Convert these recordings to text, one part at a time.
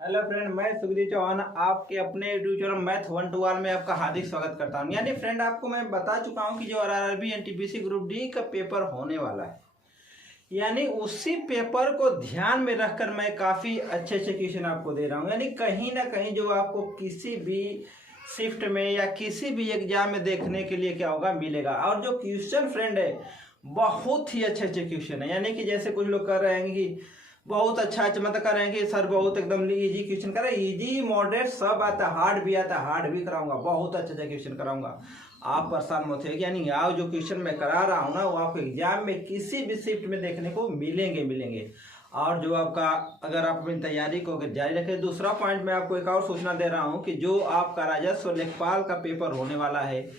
Hello friend, मैं सुखदीप चौहान आपके अपने यूट्यूब चैनल मैथ 1 to 1 में आपका हार्दिक स्वागत करता हूं। यानी फ्रेंड, आपको मैं बता चुका हूं कि जो आरआरबी एनटीपीसी ग्रुप डी का पेपर होने वाला है, यानी उसी पेपर को ध्यान में रखकर मैं काफ़ी अच्छे अच्छे क्वेश्चन आपको दे रहा हूं। यानी कहीं ना कहीं जो आपको किसी भी शिफ्ट में या किसी भी एग्जाम में देखने के लिए क्या होगा, मिलेगा। और जो क्वेश्चन फ्रेंड है, बहुत ही अच्छे अच्छे क्वेश्चन है। यानी कि जैसे कुछ लोग कर रहे हैं कि बहुत अच्छा मतलब कर रहे हैं कि सर बहुत एकदम इजी क्वेश्चन कर रहे हैं, इजी मॉडरेट सब आता है, हार्ड भी आता है, हार्ड भी कराऊंगा, बहुत अच्छे अच्छे क्वेश्चन कराऊंगा। आप परेशान मत होइए, यानी आओ, जो क्वेश्चन मैं करा रहा हूँ ना, वो आपको एग्जाम में किसी भी शिफ्ट में देखने को मिलेंगे। और जो आपका, अगर आप अपनी तैयारी को अगर जारी रखें। दूसरा पॉइंट मैं आपको एक और सूचना दे रहा हूँ कि जो आपका राजस्व लेखपाल का पेपर होने वाला है,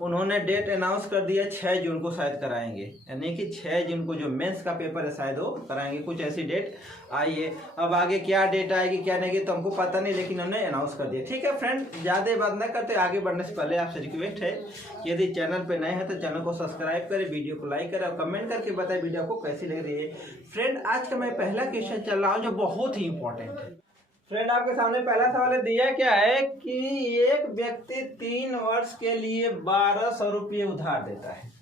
उन्होंने डेट अनाउंस कर दिया, 6 जून को शायद कराएंगे। यानी कि 6 जून को जो मेंस का पेपर है शायद वो कराएंगे, कुछ ऐसी डेट आई है। अब आगे क्या डेट आएगी क्या नहीं तो हमको पता नहीं, लेकिन उन्होंने अनाउंस कर दिया। ठीक है फ्रेंड, ज़्यादा बात न करते, आगे बढ़ने से पहले आपसे रिक्वेस्ट है, यदि चैनल पे नए हैं तो चैनल को सब्सक्राइब करें, वीडियो को लाइक करें और कमेंट करके बताएं वीडियो आपको कैसी लग रही है। फ्रेंड, आज का मैं पहला क्वेश्चन चल रहा हूँ जो बहुत ही इंपॉर्टेंट है। फ्रेंड, आपके सामने पहला सवाल दिया क्या है कि एक व्यक्ति 3 वर्ष के लिए 1200 रुपये उधार देता है।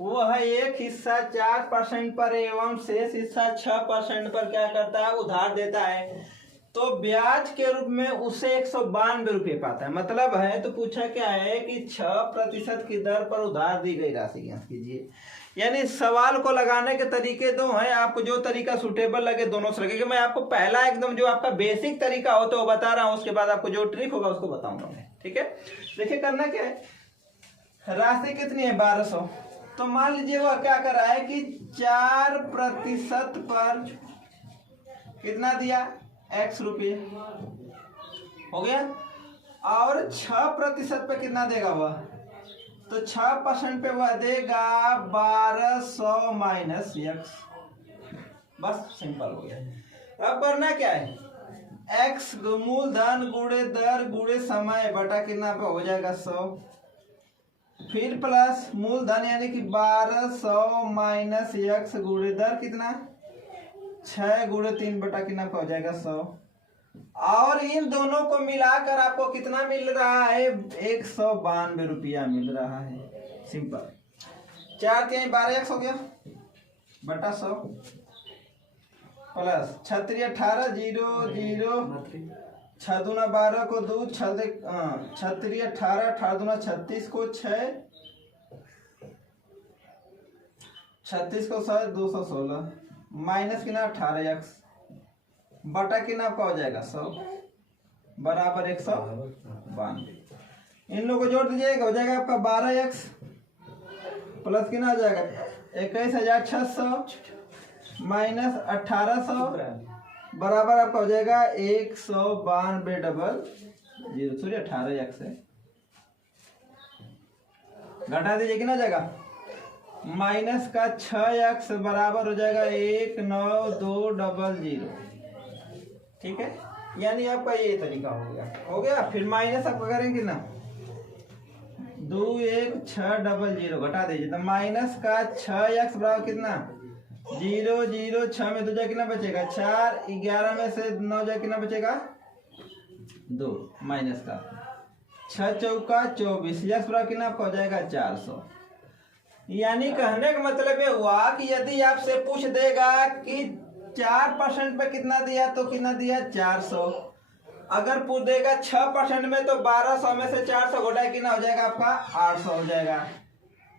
वह एक हिस्सा 4% पर एवं शेष हिस्सा 6% पर क्या करता है, उधार देता है। तो ब्याज के रूप में उसे 192 रुपये पाता है। मतलब है, तो पूछा क्या है कि 6% की दर पर उधार दी गई राशि ज्ञात कीजिए। यानी सवाल को लगाने के तरीके दो हैं, आपको जो तरीका सूटेबल लगे दोनों से लगेगा। मैं आपको पहला एकदम जो आपका बेसिक तरीका होता है वो बता रहा हूं, उसके बाद आपको जो ट्रिक होगा उसको बताऊंगा मैं। ठीक है, देखिए करना क्या है, राशि कितनी है 1200। तो मान लीजिए वह क्या कर रहा है कि 4% पर कितना दिया, x रुपये हो गया, और 6% पे कितना देगा वह, तो 6% पे वह देगा 1200 माइनस x। बस सिंपल हो गया। अब करना क्या है, x मूलधन गुणे दर गुणे समय बटा कितना पे हो जाएगा 100, फिर प्लस मूलधन यानी कि 1200 माइनस x गुणे दर कितना 6 गुणे 3 बटा कितना पे हो जाएगा 100। और इन दोनों को मिलाकर आपको कितना मिल रहा है, 192 रुपया मिल रहा है। सिंपल, 4×3=12x हो गया बटा 100 प्लस 6×3=18 0 0 6×2=12 को 2 6×3=18 18×2=36 को 6 36 को 100 216 माइनस कितना 18x बटा कितना आपका हो जाएगा 100 बराबर 192। इन लोगों को जोड़ दीजिएगा, हो जाएगा आपका 12x प्लस कितना हो जाएगा 21,600 माइनस 1800 बराबर आपका हो जाएगा 192 डबल 0 सॉरी 18x है, घटा दीजिए कितना हो जाएगा, माइनस का 6x बराबर हो जाएगा 19200। ठीक है, यानी आपका ये तरीका हो गया। फिर माइनस आपका करेंगे ना 21600 घटा दीजिए, तो माइनस का 6x बराबर कितना 0 0 6 में 2 जाए कितना बचेगा 4 11 में से 9 जाए कितना बचेगा 2 माइनस का 6×4=24 x बराबर कितना आपका हो जाएगा 400। यानी कहने का मतलब ये हुआ कि यदि आपसे पूछ देगा कि 4% पे कितना दिया तो कितना दिया 400, अगर पूछ देगा 6% में तो 1200 में से 400 घटाए कितना हो जाएगा आपका 800 हो जाएगा।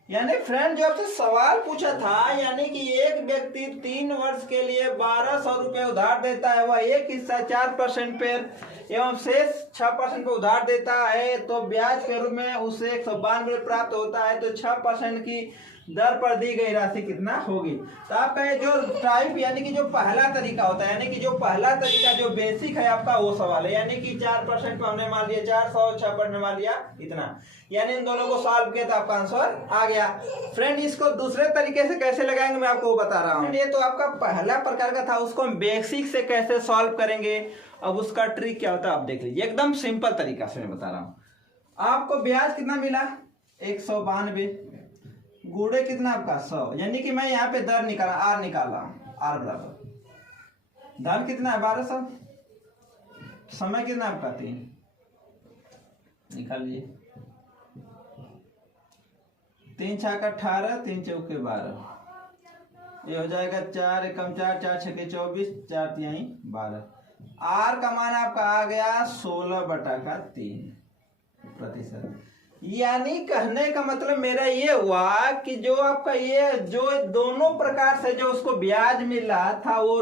यानी फ्रेंड, जो आपसे सवाल पूछा था, यानी कि एक व्यक्ति 3 वर्ष के लिए 1200 रुपये उधार देता है, वह एक हिस्सा 4% पर एवं शेष 6% पे उधार देता है, तो ब्याज के रूप में उसे 192 प्राप्त होता है। तो 6% की दर पर दी गई राशि कितना होगी। तो आपका जो टाइप यानी कि जो पहला तरीका होता है, यानी कि जो पहला तरीका जो बेसिक है आपका वो सवाल है, यानी कि 4% में हमने मान लिया 400, 6% में मान लिया इतना, यानी इन दोनों को सॉल्व किया तो आपका आंसर आ गया। फ्रेंड, इसको दूसरे तरीके से कैसे लगाएंगे मैं आपको बता रहा हूँ। ये तो आपका पहला प्रकार का था, उसको हम बेसिक से कैसे सॉल्व करेंगे, अब उसका ट्रिक क्या होता है आप देख लीजिए। एकदम सिंपल तरीका से मैं बता रहा हूँ। आपको ब्याज कितना मिला 192 गुणे कितना आपका 100, यानी कि मैं यहाँ पे दर निकाला, आर निकाला, आर बराबर धन कितना है 1200 समय कितना आपका 3, निकालिए। 3 छाक 18, 3 चौके 12, ये हो जाएगा 4 एकम 4, 4 छके 24, 4 तिहाई 12। आर का मान आपका आ गया 16/3%। यानी कहने का मतलब मेरा ये हुआ कि जो आपका ये जो दोनों प्रकार से जो उसको ब्याज मिल रहा था वो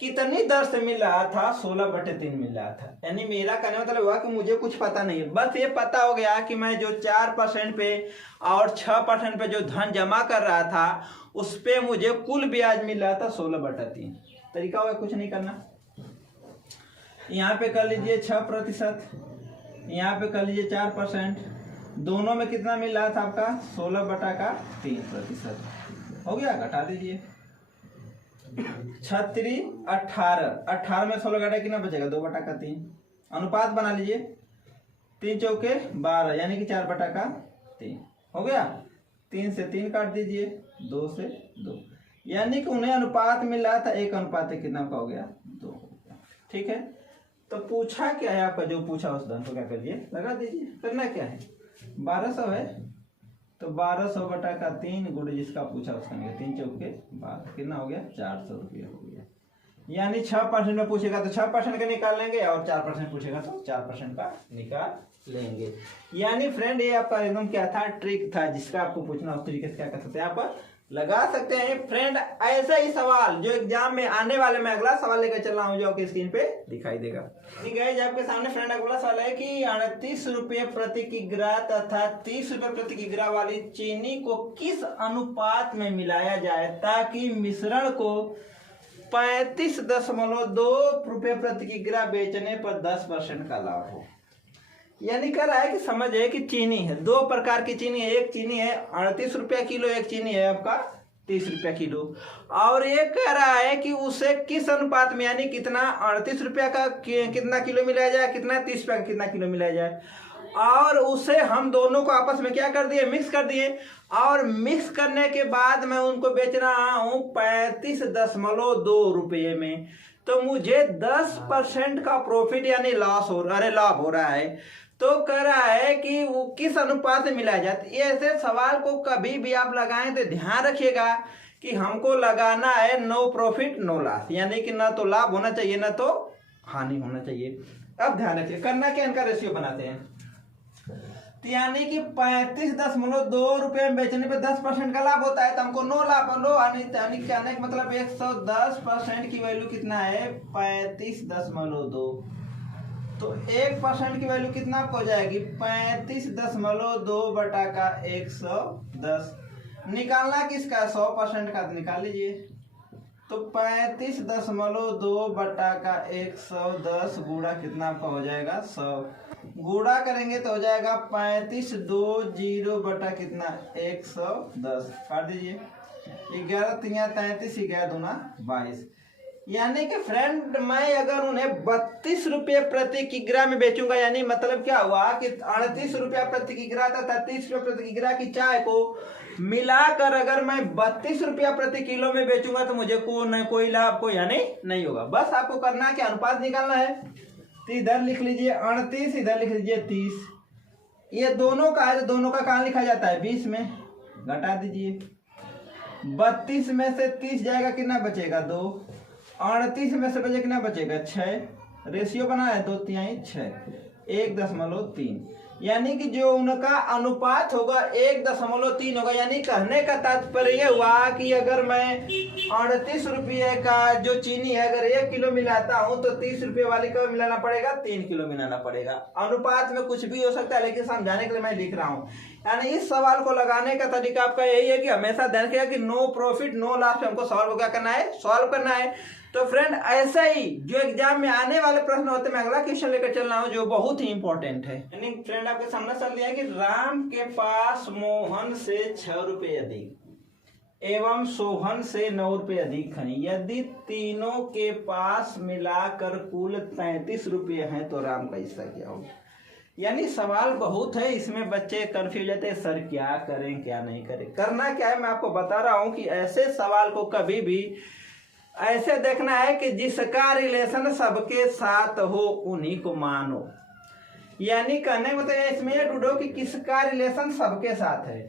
कितनी दर से मिल रहा था, 16/3 मिल रहा था। यानी मेरा कहने का मतलब हुआ कि मुझे कुछ पता नहीं है, बस ये पता हो गया कि मैं जो 4% पे और 6% पे जो धन जमा कर रहा था उस पे मुझे कुल ब्याज मिल रहा था 16/3। तरीका होगा कुछ नहीं करना, यहाँ पे कर लीजिए 6%, यहाँ पे कर लीजिए 4%, दोनों में कितना मिल रहा था आपका 16/3%। हो गया, घटा दीजिए। 36 18, 18 में 16 घटा कितना बचेगा 2/3। अनुपात बना लीजिए, 3 चौके 12 यानी कि 4/3। हो गया, 3 से 3 काट दीजिए, 2 से 2, यानी कि उन्हें अनुपात मिल रहा था 1 कितना का हो गया 2। ठीक है, तो पूछा क्या है आपका, जो पूछा उस धन को क्या करिए लगा दीजिए। करना क्या है, 1200 है तो 1200/3 गुण जिसका पूछा उसका निकाल, 3 चौके 12 कितना हो गया 400 रुपया हो गया। यानी 6% में पूछेगा तो 6% का निकाल लेंगे और 4% पूछेगा तो 4% का निकाल लेंगे। यानी फ्रेंड ये आपका एकदम क्या था, ट्रिक था, जिसका आपको पूछना उस तरीके से क्या कर सकते हैं आप लगा सकते हैं। फ्रेंड ऐसा ही सवाल जो एग्जाम में आने वाले, मैं अगला सवाल लेकर चल रहा हूँ जो आपकी स्क्रीन पे दिखाई देगा। ठीक है, आपके सामने फ्रेंड अगला सवाल है कि 38 रुपये प्रति किग्रा तथा 30 रुपये प्रति किग्रा वाली चीनी को किस अनुपात में मिलाया जाए ताकि मिश्रण को 35.2 रुपये प्रति किग्रा बेचने पर 10% का लाभ हो। यानी कह रहा है कि समझ है कि चीनी है, 2 प्रकार की चीनी है, एक चीनी है 38 रुपया किलो, एक चीनी है आपका 30 रुपया किलो। और ये कह रहा है कि उसे किस अनुपात में, यानी कितना 38 रुपया का कितना किलो मिलाया जाए, कितना 30 रुपया का कितना किलो मिलाया जाए, और उसे हम दोनों को आपस में क्या कर दिए, मिक्स कर दिए। और मिक्स करने के बाद मैं उनको बेच रहा हूँ 35.2 रुपये में, तो मुझे 10% का प्रॉफिट यानी लॉस हो लाभ हो रहा है। तो कह रहा है कि वो किस अनुपात से मिलाया जाता है। ऐसे सवाल को कभी भी आप लगाएं तो ध्यान रखिएगा कि हमको लगाना है नो प्रॉफिट नो लॉस, यानी कि ना तो लाभ होना चाहिए ना तो हानि होना चाहिए। अब ध्यान रखिए, करना क्या, इनका रेशियो बनाते हैं। तो यानी कि 35.2 रुपये में बेचने पे 10% का लाभ होता है, तो हमको नो लाभ लो यानी कहने का मतलब 110% की वैल्यू कितना है 35.2, तो 1% की वैल्यू कितना आपको हो जाएगी 35.2/110। निकालना किसका, 100% का, तो निकाल लीजिए। तो 35.2/110 गुणा कितना आपका हो जाएगा 100, गुणा करेंगे तो हो जाएगा 35.20 कितना 110, काट दीजिए। 11 3 33, 11 दूना 22। यानी कि फ्रेंड मैं अगर उन्हें 32 रुपये प्रति किग्रा में बेचूंगा, यानी मतलब क्या हुआ कि 38 रुपया प्रति किग्रा तथा 30 रुपये प्रति किग्रा की चाय को मिलाकर अगर मैं 32 रुपया प्रति किलो में बेचूंगा तो मुझे कोई लाभ को यानी नहीं होगा। बस आपको करना है कि अनुपात निकालना है। तो इधर लिख लीजिए 38, इधर लिख लीजिए 30। ये दोनों का है तो दोनों का कहाँ लिखा जाता है 20 में, घटा दीजिए। 32 में से 30 जाएगा कितना बचेगा 2, 38 में से बचे कितना बचेगा 6, रेशियो बना है 2 तिहाई 6, 1.3, यानी कि जो उनका अनुपात होगा 1.3 होगा। यानी कहने का तात्पर्य हुआ कि अगर मैं 38 रुपये का जो चीनी है अगर 1 किलो मिलाता हूं तो 30 रुपये वाली का मिलाना पड़ेगा 3 किलो मिलाना पड़ेगा। अनुपात में कुछ भी हो सकता है, लेकिन समझाने के लिए मैं लिख रहा हूं। यानी इस सवाल को लगाने का तरीका आपका यही है कि हमेशा ध्यान रखिएगा कि नो प्रॉफिट नो लॉस पे हमको सवाल को क्या करना है, सॉल्व करना है। तो फ्रेंड ऐसा ही जो एग्जाम में आने वाले प्रश्न होते हैं मैं अगला क्वेश्चन लेकर चल रहा हूँ जो बहुत ही इंपॉर्टेंट है। यानी फ्रेंड आपके सामने चल दिया है कि राम के पास मोहन से 6 रुपये अधिक एवं सोहन से 9 रुपये अधिक हैं। यदि तीनों के पास मिलाकर कुल 33 रुपये हैं तो राम का हिस्सा क्या होगा। यानी सवाल बहुत है, इसमें बच्चे कंफ्यूज जाते हैं सर क्या करें क्या नहीं करें। करना क्या है मैं आपको बता रहा हूं कि ऐसे सवाल को कभी भी ऐसे देखना है कि जिसका रिलेशन सबके साथ हो उन्हीं को मानो। यानी कहने मतलब इसमें ये ढूंढो कि किसका रिलेशन सबके साथ है,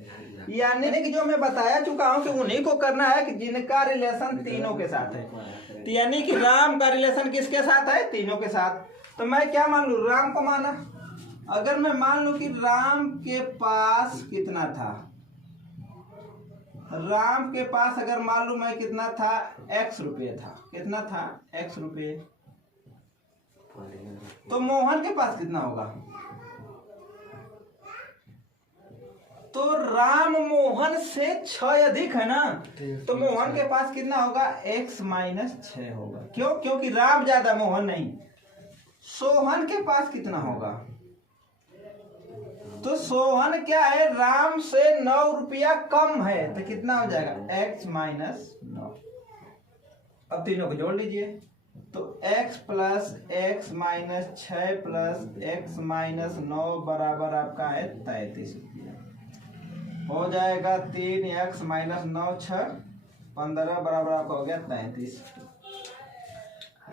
यानी कि जो मैं बताया चुका हूं कि उन्हीं को करना है कि जिनका रिलेशन तीनों के साथ है। तो यानी कि राम का रिलेशन किसके साथ है? तीनों के साथ। तो मैं क्या मान लूं? राम को माना। अगर मैं मान लूं कि राम के पास कितना था, राम के पास अगर मान लूं मैं कितना था, x रुपये था। कितना था? x रुपये। तो मोहन के पास कितना होगा? तो राम मोहन से 6 अधिक है ना, तो मोहन के पास कितना होगा? x माइनस 6 होगा। क्यों? क्योंकि राम ज्यादा, मोहन नहीं। सोहन के पास कितना होगा? तो सोहन क्या है? राम से 9 रुपया कम है, तो कितना हो जाएगा? x minus 9। अब तीनों को जोड़ लीजिए, तो x plus x minus 6 plus x minus 9 बराबर आपका है 33 रुपया। हो जाएगा 3x माइनस 9 6 15 बराबर आपका हो गया 33।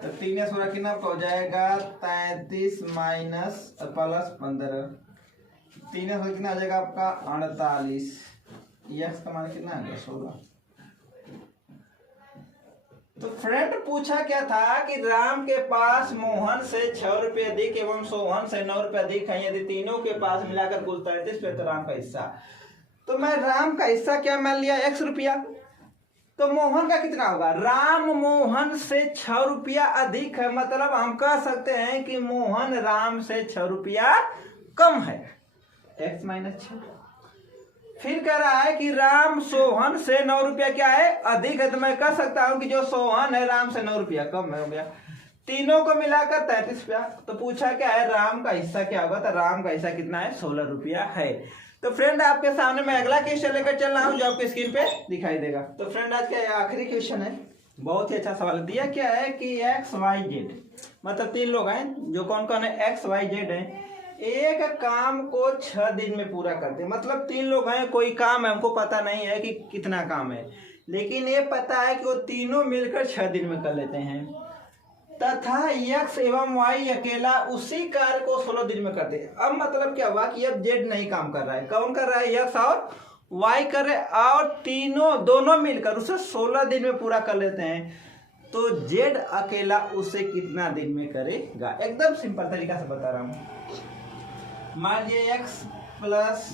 तो 3x पूरा कितना हो जाएगा? 33 माइनस प्लस 15, 3x कितना आ जाएगा आपका? 48। x का मान कितना आ गया? 16। तो फ्रेंड पूछा क्या था कि राम के पास मोहन से 6 रुपये अधिक एवं सोहन से 9 रुपये अधिक है, यदि तीनों के पास मिलाकर कुल 33 पे तो राम का हिस्सा। तो मैं राम का हिस्सा क्या मान लिया? x रुपया। तो मोहन का कितना होगा? राम मोहन से 6 रुपया अधिक है, मतलब हम कह सकते हैं कि मोहन राम से 6 रुपया कम है, x माइनस 6। फिर कह रहा है कि राम सोहन से 9 रुपया क्या है? अधिक है, तो मैं कह सकता हूं कि जो सोहन है राम से 9 रुपया कम है, हो गया। तीनों को मिलाकर 33 रुपया। तो पूछा क्या है? राम का हिस्सा क्या होगा? तो राम का हिस्सा कितना है? 16 रुपया है। तो फ्रेंड आपके सामने मैं अगला क्वेश्चन लेकर चल रहा हूं जो आपको स्क्रीन पे दिखाई देगा। तो फ्रेंड आज का आखिरी क्वेश्चन है, बहुत ही अच्छा सवाल दिया। क्या है कि XYZ मतलब 3 लोग हैं, जो कौन कौन है? XYZ है। एक काम को 6 दिन में पूरा करते हैं, मतलब 3 लोग हैं, कोई काम है, हमको पता नहीं है कि कितना काम है, लेकिन ये पता है कि वो तीनों मिलकर 6 दिन में कर लेते हैं, तथा x एवं y अकेला उसी कार्य को 16 दिन में करते हैं। अब मतलब क्या हुआ कि अब z नहीं काम कर रहा है, कौन कर रहा है? x और y कर रहे, और दोनों मिलकर उसे 16 दिन में पूरा कर लेते हैं। तो z अकेला उसे कितना दिन में करेगा? एकदम सिंपल तरीका से बता रहा हूं। मान लीजिए x plus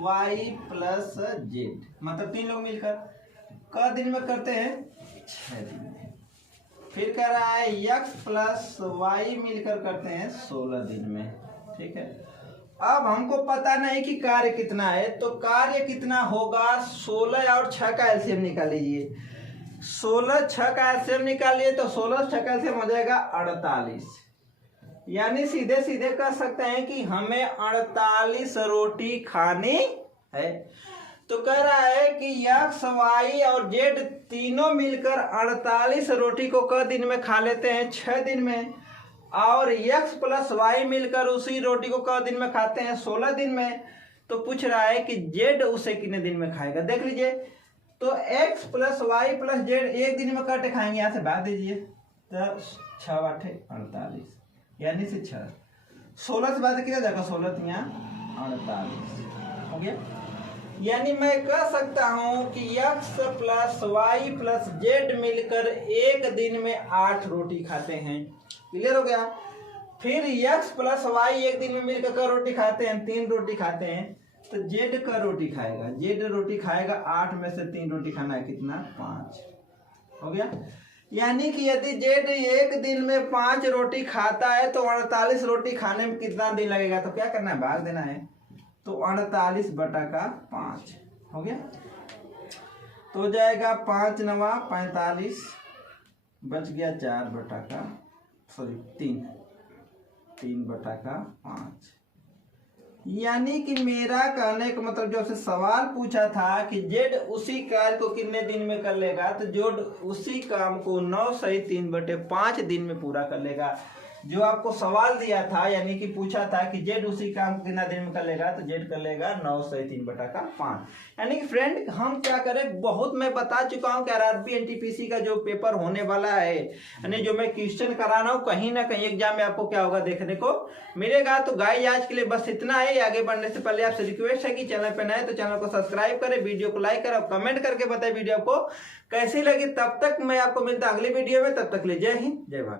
y plus z, मतलब 3 लोग मिलकर क दिन में करते हैं? 6 दिन में। फिर कह रहा है x प्लस y मिलकर करते हैं 16 दिन में, ठीक है। अब हमको पता नहीं कि कार्य कितना है, तो कार्य कितना होगा? 16 और 6 का एलसीएम निकाल लीजिए। 16 6 का एलसीएम निकालिए तो 16 6 का एलसीएम हो जाएगा 48। यानी सीधे सीधे कह सकते हैं कि हमें 48 रोटी खानी है। तो कह रहा है कि x y और z तीनों मिलकर 48 रोटी को क दिन में खा लेते हैं? 6 दिन में। और x प्लस y मिलकर उसी रोटी को क दिन में खाते हैं? 16 दिन में। तो पूछ रहा है कि z उसे कितने दिन में खाएगा? देख लीजिए, तो x plus y plus z एक दिन में कट खाएंगे, यहाँ से भाग दीजिए, तो 6 8 48, यानी से 6 16 से बाद कितना जाएगा? 16 यहाँ 48 हो गया। यानी मैं कह सकता हूं कि x plus y plus z मिलकर एक दिन में 8 रोटी खाते हैं। क्लियर हो गया। फिर x प्लस वाई एक दिन में मिलकर क्या रोटी खाते हैं? 3 रोटी खाते हैं। तो जेड का रोटी खाएगा, जेड रोटी खाएगा, 8 में से 3 रोटी खाना है, कितना? 5 हो गया। यानी कि यदि जेड एक दिन में 5 रोटी खाता है तो 48 रोटी खाने में कितना दिन लगेगा? तो क्या करना है? भाग देना है। तो 48/5 हो गया। तो हो जाएगा 5 9 45, बच गया 3/5। यानी कि मेरा कहने का मतलब, जो आपसे सवाल पूछा था कि जेड उसी कार्य को कितने दिन में कर लेगा, तो जेड उसी काम को 9 सही 3/5 दिन में पूरा कर लेगा। जो आपको सवाल दिया था, यानी कि पूछा था कि जेड उसी काम को कितना दिन में कर लेगा, तो जेड कर लेगा 9 से 3/5। यानी कि फ्रेंड हम क्या करें, बहुत मैं बता चुका हूं कि आरआरबी एनटीपीसी का जो पेपर होने वाला है, यानी जो मैं क्वेश्चन करा रहा हूं, कहीं ना कहीं एग्जाम में आपको क्या होगा देखने को मिलेगा। तो गाइस आज के लिए बस इतना है। आगे बढ़ने से पहले आपसे रिक्वेस्ट है कि चैनल पर नए तो चैनल को सब्सक्राइब करें, वीडियो को लाइक करें, कमेंट करके बताएं वीडियो को कैसी लगी। तब तक मैं आपको मिलता अगली वीडियो में, तब तक ले जय हिंद जय भारत।